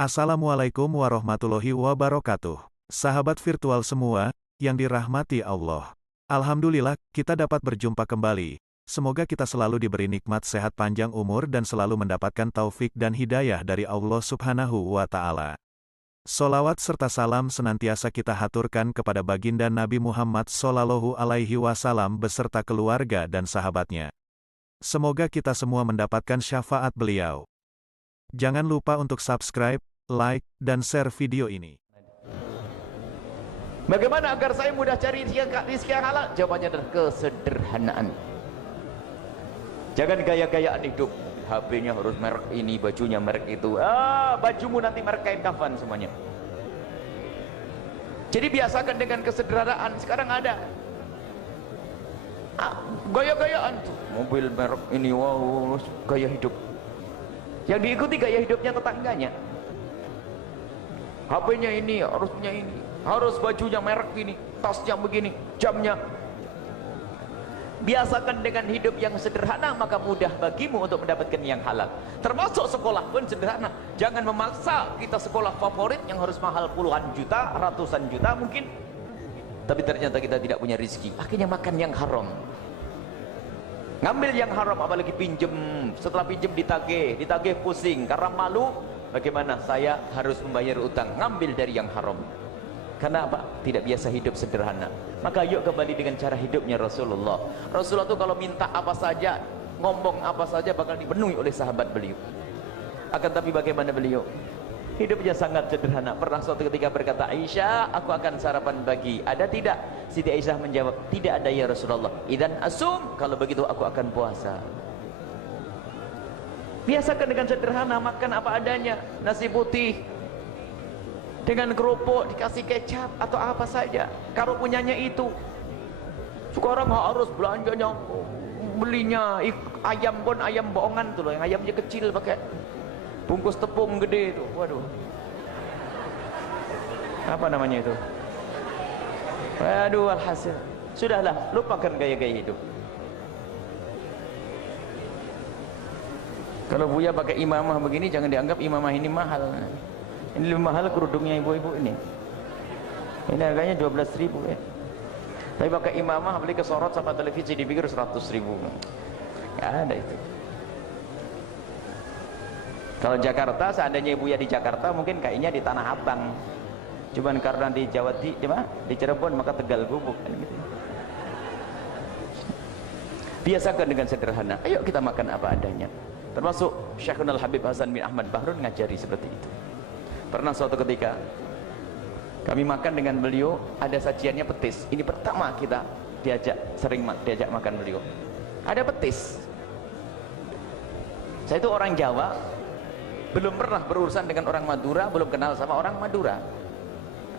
Assalamualaikum warahmatullahi wabarakatuh. Sahabat virtual semua, yang dirahmati Allah. Alhamdulillah, kita dapat berjumpa kembali. Semoga kita selalu diberi nikmat sehat panjang umur dan selalu mendapatkan taufik dan hidayah dari Allah Subhanahu wa Ta'ala. Solawat serta salam senantiasa kita haturkan kepada baginda Nabi Muhammad Sallallahu Alaihi Wasallam beserta keluarga dan sahabatnya. Semoga kita semua mendapatkan syafaat beliau. Jangan lupa untuk subscribe, like, dan share video ini. Bagaimana agar saya mudah cari rezeki yang halal? Jawabannya adalah kesederhanaan. Jangan gaya-gayaan hidup. HP-nya harus merek ini, bajunya merek itu. Bajumu nanti merek kain kafan semuanya. Jadi biasakan dengan kesederhanaan. Sekarang ada gaya-gayaan tuh. Mobil merek ini, wow, gaya hidup. Yang diikuti gaya hidupnya tetangganya. HP-nya ini, harus punya ini, harus bajunya merek ini, tasnya begini, jamnya. Biasakan dengan hidup yang sederhana, maka mudah bagimu untuk mendapatkan yang halal. Termasuk sekolah pun sederhana. Jangan memaksa kita sekolah favorit yang harus mahal puluhan juta, ratusan juta mungkin, tapi ternyata kita tidak punya rezeki, akhirnya makan yang haram. Ngambil yang haram, apalagi pinjem, setelah pinjem ditagih pusing karena malu. Bagaimana saya harus membayar utang, ngambil dari yang haram. Karena apa? Tidak biasa hidup sederhana. Maka yuk kembali dengan cara hidupnya Rasulullah. Rasulullah itu kalau minta apa saja, ngomong apa saja bakal dipenuhi oleh sahabat beliau. Akan tapi bagaimana beliau? Hidupnya sangat sederhana. Pernah suatu ketika berkata, Aisyah, aku akan sarapan pagi. Ada tidak? Siti Aisyah menjawab, tidak ada ya Rasulullah. Idzan asum, kalau begitu aku akan puasa. Biasakan dengan sederhana, makan apa adanya. Nasi putih dengan kerupuk dikasih kecap atau apa saja. Kalau punyanya itu. Sekarang harus belanjanya, belinya ayam pun ayam bohongan tuh loh, yang ayamnya kecil pakai bungkus tepung gede itu. Waduh, apa namanya itu? Waduh, alhasil sudahlah, lupakan gaya-gaya hidup. Kalau Buya pakai imamah begini, jangan dianggap imamah ini mahal. Ini lebih mahal kerudungnya ibu-ibu ini. Ini harganya 12.000 ya. Tapi pakai imamah beli kesorot sama televisi dipikir 100.000. Nggak ada itu. Kalau Jakarta, seandainya Buya di Jakarta, mungkin kayaknya di Tanah Abang. Cuman karena di Jawa di Cirebon, maka Tegal Gubuk kan gitu. Biasakan dengan sederhana. Ayo kita makan apa adanya. Termasuk Syekhul Habib Hasan bin Ahmad Bahrun ngajari seperti itu. Pernah suatu ketika kami makan dengan beliau, ada sajiannya petis. Ini pertama kita sering diajak makan beliau. Ada petis. Saya itu orang Jawa, belum pernah berurusan dengan orang Madura, belum kenal sama orang Madura.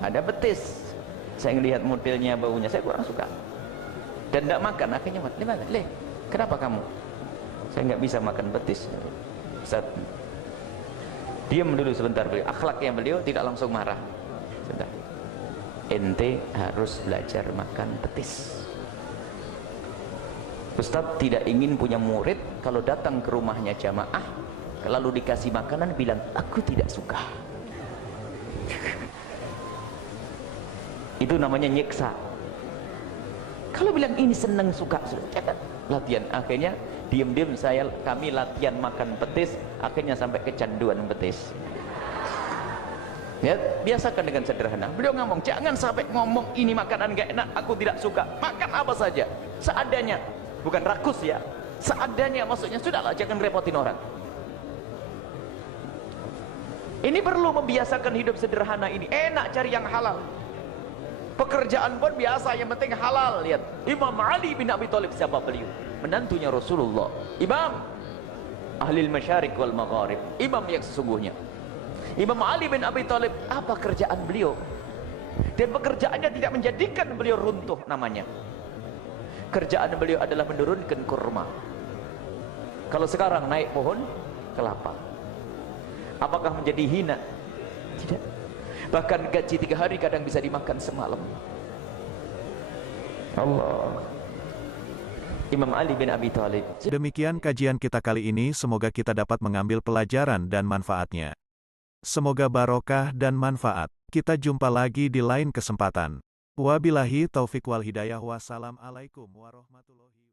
Ada betis, saya ngelihat modelnya, baunya, saya kurang suka dan tidak makan. Akhirnya kenapa kamu? Saya nggak bisa makan betis. Ustaz, diam dulu sebentar beliau. Akhlaknya beliau tidak langsung marah. Sudah, ente harus belajar makan betis. Ustaz tidak ingin punya murid kalau datang ke rumahnya jamaah lalu dikasih makanan bilang aku tidak suka. Itu namanya nyiksa. Kalau bilang ini senang suka, jangan latihan. Akhirnya diam-diam kami latihan makan petis, akhirnya sampai kecanduan petis. Ya, biasakan dengan sederhana. Beliau ngomong, jangan sampai ngomong ini makanan gak enak, aku tidak suka. Makan apa saja, seadanya. Bukan rakus ya, seadanya, maksudnya sudahlah, jangan repotin orang. Ini perlu membiasakan hidup sederhana ini. Enak cari yang halal. Pekerjaan pun biasa, yang penting halal. Lihat Imam Ali bin Abi Thalib, siapa beliau? Menantunya Rasulullah, Imam Ahlil Masyariq wal Magharib, imam yang sesungguhnya. Imam Ali bin Abi Thalib, apa kerjaan beliau? Dan pekerjaannya tidak menjadikan beliau runtuh namanya. Kerjaan beliau adalah menurunkan kurma. Kalau sekarang naik pohon kelapa, apakah menjadi hina? Tidak. Bahkan gaji 3 hari kadang bisa dimakan semalam. Allah. Imam Ali bin Abi Thalib. Demikian kajian kita kali ini, semoga kita dapat mengambil pelajaran dan manfaatnya. Semoga barokah dan manfaat. Kita jumpa lagi di lain kesempatan. Wabillahi taufik wal hidayah. Wassalamualaikum warahmatullahi wabarakatuh.